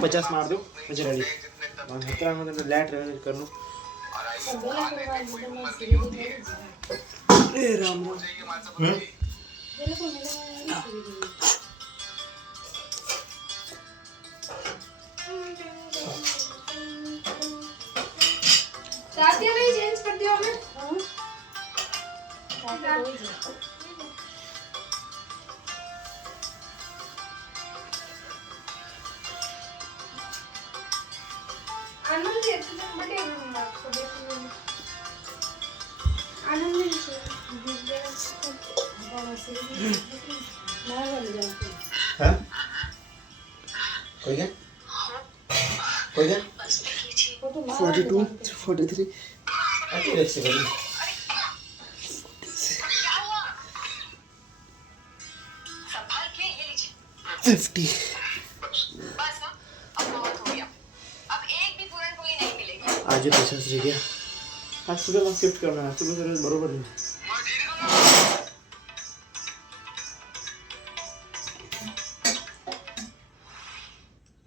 50 मार दो मुझे रेडी मैं हतरा में लैट रेवेंज कर लूं ए राम तातिया नहीं चेंज कर दिया हमने आनंद ये तो बड़े आपको देखो आनंद हां कोई क्या 42 43 अच्छी एक सेकंड 50 आज ये पेशेंस रह गया आज सुबह मत शिफ्ट करना है सुबह सुबह बरोबर नहीं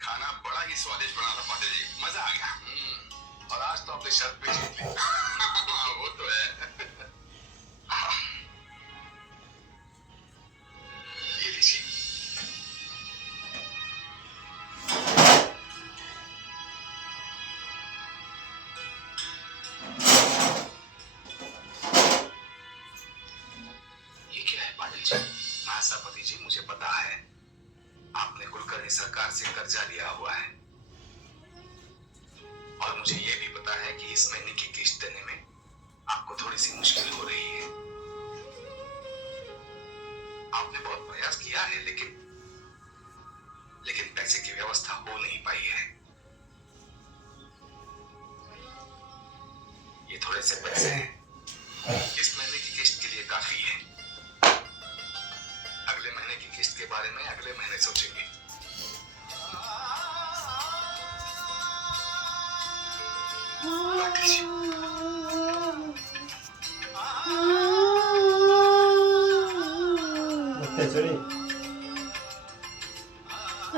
खाना बड़ा ही स्वादिष्ट बना था पाटिल जी मजा आ गया और आज तो अपने शर्त पे जीत ली वो तो है ये लीजिए महासभापति जी मुझे पता है आपने कुलकर्णी सरकार से कर्जा लिया हुआ है और मुझे यह भी पता है कि इस महीने की किस्त देने में आपको थोड़ी सी मुश्किल हो रही है आपने बहुत प्रयास किया है लेकिन पैसे की व्यवस्था हो नहीं पाई है ये थोड़े से पैसे हैं इस महीने की किस्त के लिए काफी है अगले महीने की किस्त के बारे में अगले महीने सोचेंगे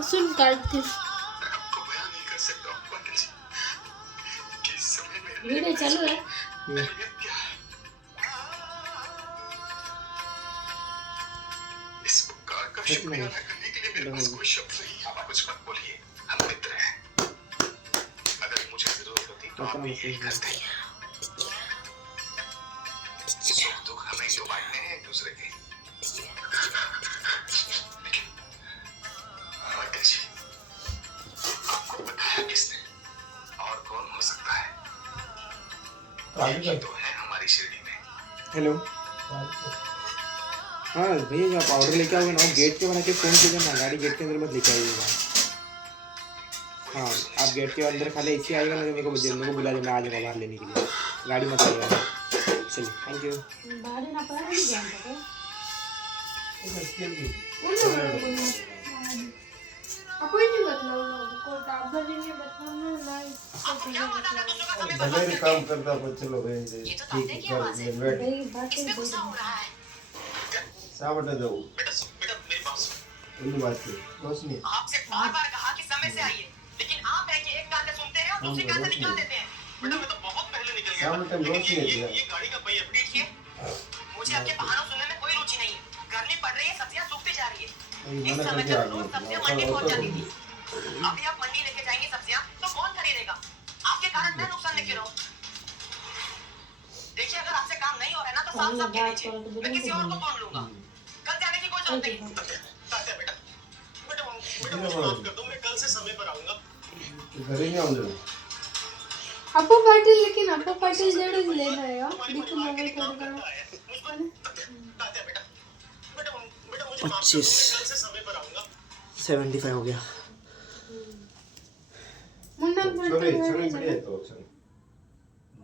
सुन काट दे आपको बयान नहीं कर सकता पाटिल जी कि इस समय मेरे वीडियो चालू है क्या है इस उपकार का शुक्रिया अदा करने के लिए मेरे पास कोई शब्द नहीं आप कुछ मत बोलिए हम मित्र हैं अगर मुझे जरूरत होती तो आप यही करते सुख दुख हमें जो बांटने हैं एक दूसरे के लेकिन पाटिल जी आपको बताया किसने और कौन हो सकता है ये तो है हमारी श्रेणी में हेलो हाँ भैया जो आप ऑर्डर लेके आओगे ना गेट के बना के फोन कीजिए ना गाड़ी गेट के अंदर मत लेके आइएगा हाँ आप गेट के अंदर खाली ऐसे आएगा ना तो मेरे को बुला देना आ जाएगा बाहर लेने के लिए गाड़ी मत आइएगा चलिए थैंक यू बाहर ना पड़ा नहीं जानता आपको ही नहीं बतलाऊंगा को डाबर जी ने बताना नहीं भले काम करता पर चलो भाई ठीक है वेट सावटा जाओ बेटा मेरी बात सुन इन्हीं बात की रोशनी आपसे बार-बार कहा कि समय से आइए लेकिन आप है कि एक कान से सुनते हैं और दूसरी कान से निकाल देते हैं बेटा मैं तो बहुत पहले निकल गया सावटा रोशनी है ये गाड़ी का पहिया देखिए मुझे आपके बहानों सुनने में कोई रुचि नहीं है गर्मी पड़ रही है सब्जियां सूखती जा रही है इस समय तक रोज सब्जियां मंडी पहुंच जाती थी अभी आप मंडी लेके जाएंगे सब्जियां तो कौन खरीदेगा आपके कारण मैं नुकसान लेके रहूं देखिए अगर आपसे काम नहीं हो रहा है ना तो साफ-साफ कह दीजिए मैं किसी और को ढूंढ लूंगा कल जाने की कोई जरूरत नहीं तात्या बेटा मुझे माफ कर दो मैं कल से समय पर आऊंगा घर ही नहीं आऊंगा अपू पाटिल लेकिन अपू पाटिल जरूर लेना है यार देखो मोबाइल कौन कर तात्या बेटा मुझे माफ 25 कल से समय पर आऊंगा 75 हो गया मुन्ना छोरे छोरे बढ़िया तो चल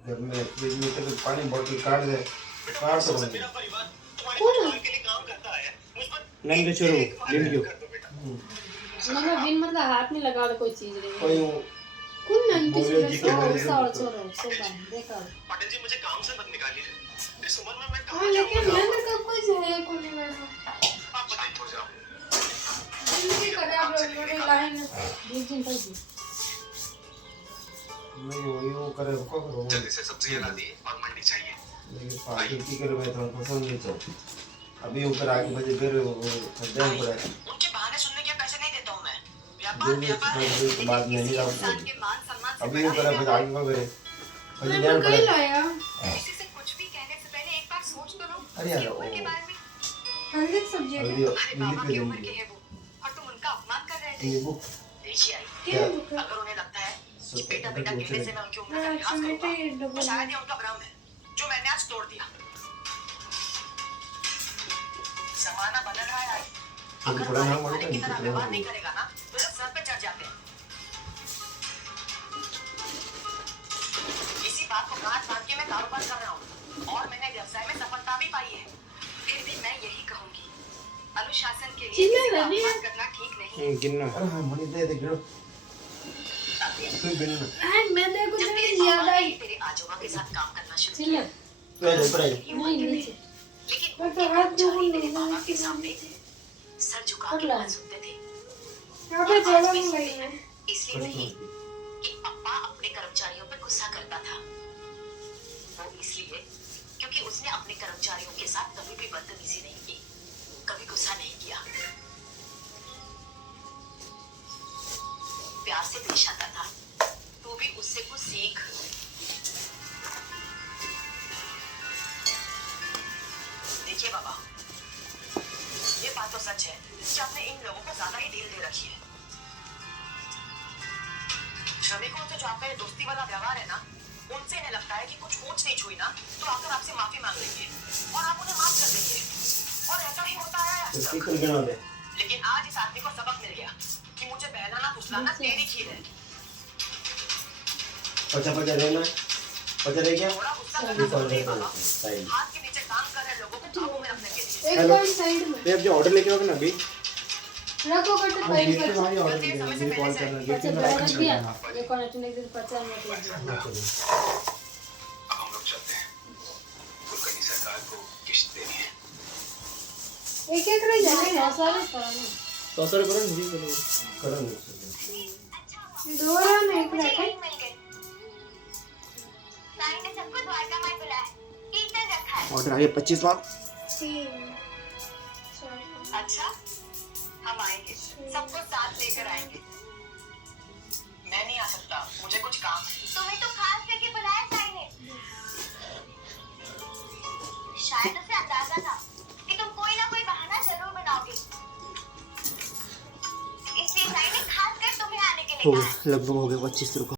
घर में फ्रिज में तो पानी बोतल काट दे काट तो बंद मेरा परिवार तुम्हारे के लिए काम करता है मुझ पर नंगे छोरो लिंड गयो मतलब बिन मतलब हाथ नहीं लगा कोई चीज रे कोई कौन नंदी बोलियो जी के बारे में छोरो सुबह देखा पाटिल जी मुझे काम से मत निकालिए इस उम्र में मैं हां लेकिन मैंने कब कुछ है कोई नहीं बैठा आप बताइए हो जाओ नहीं करे आप लोगों ने लाइन नहीं वो करे को करो जल्दी से सब्जियां ला दी और मंडी चाहिए। लेकिन पार्टी की करे मैं तो पसंद नहीं तो अभी ऊपर आगे बजे फिर वो खड्डा पड़ा है उनके बहाने सुनने के पैसे नहीं देता हूँ मैं। व्यापार दो व्यापार है, मिनट के बाद लेकिन नहीं किसी लाऊं इंसान के मान सम्मान से अभी बड़ा ऊपर है बजे आगे को करे बजे मैं ध्यान कहीं पड़ा लाया किसी से कुछ भी कहने से पहले एक बार सोच तो लो अरे यार, उसकी उम्र के ओ। बारे में। हल्दी सब्जी है अभी अरे बाबा लिख की के उम्र के देंगे हैं वो और तुम उनका अपमान कर रहे थे। ये बुक देखिए आई, क्या बुक है अगर उन्हें लगता है कि बेटा सब बेटा कुछ कहने से मैं उनकी उम्र का हाँ, लिहाज टमाटर करूंगा ये तो डबल शायद ये उनका भ्रम है जो मैंने आज तोड़ दिया। जमाना बदल रहा है आई। अगर बड़ा नाम मालिक बोलेगा की नहीं तरह तो व्यवहार नहीं नहीं करेगा ना तो लोग सर पे चढ़ जाते हैं। इसी बात को गांठ बांध के मैं कारोबार कर रहा हूँ और मैंने व्यवसाय में सफलता भी पाई है। फिर भी मैं यही कहूंगी अनुशासन के लिए चिल्ला किसी का रही है। अपमान करना ठीक नहीं है। गिनना अरे हाँ मनी दे दे गिरो फिर बिन मैं देखो जब तेरे याद पापा आई ने तेरे आजोबा के साथ काम करना शुरू किया चिल्ला तो ऊपर आई युवा के थे, लेकिन मैं तो उनके हाथ कर्मचारी जोड़ूं, तेरे बाबा मैं के सामने सर झुका कर के ला। बात सुनते थे। यहाँ पे जगह नहीं लगी है इसलिए नहीं कि पापा अपने कर्मचारियों पर गुस्सा करता था, वो इसलिए क्योंकि उसने अपने कर्मचारियों के साथ कभी भी बदतमीजी नहीं की, कभी गुस्सा नहीं किया, प्यार से पेश आता था। तू भी उससे कुछ सीख। देखिए बाबा, ये बात तो सच है कि आपने इन लोगों को ज्यादा ही डील दे रखी है। श्रमिकों से जो आपका ये दोस्ती वाला व्यवहार है ना, उनसे इन्हें लगता है कि कुछ ऊंच नीच हुई ना तो आकर आपसे माफी मांग लेंगे और आप उन्हें माफ कर देंगे और ऐसा ही होता है आज तक। स्पीकर गिनो दे लेकिन आज इस आदमी को सबक मिल गया कि मुझे बहलाना फुसलाना तेरी खीर है। पचा पचा रहना पचा रह गया थोड़ा गुस्सा ये करना कौन जरूरी है रहता बाबा। है साइड हाथ के नीचे काम कर रहे लोगों को काबू में रखने के लिए। एक हेलो। पॉइंट साइड में तो आप जो ऑर्डर लेके आओगे ना अभी रखो कटे हम फाइल गेट पे पर वहीं ऑर्डर लेंगे मुझे कॉल करना गेट पे अच्छा मैं बड़ा रख रख दिया दिया ये कनेक्ट नहीं कर 50 मिनट लग अब हम लोग चलते हैं। कुलकर्णी सरकार को किश्त देनी है। एक एक रह जाने बहुत सारे कराने तो सर करो नहीं करो करो दो रन एक रखे ऑर्डर आ गया 25 लाख 3 अच्छा, हम आएंगे, सबको साथ लेकर आएंगे। मैं नहीं आ सकता, मुझे कुछ काम है। तुम्हें तो खास करके बुलाया साई ने। शायद उसे अंदाजा था कि तुम कोई ना कोई बहाना जरूर बनाओगे, इसलिए साई ने खास कर तुम्हें आने के लिए हो कहा। गया लगभग हो गया 25 रुपये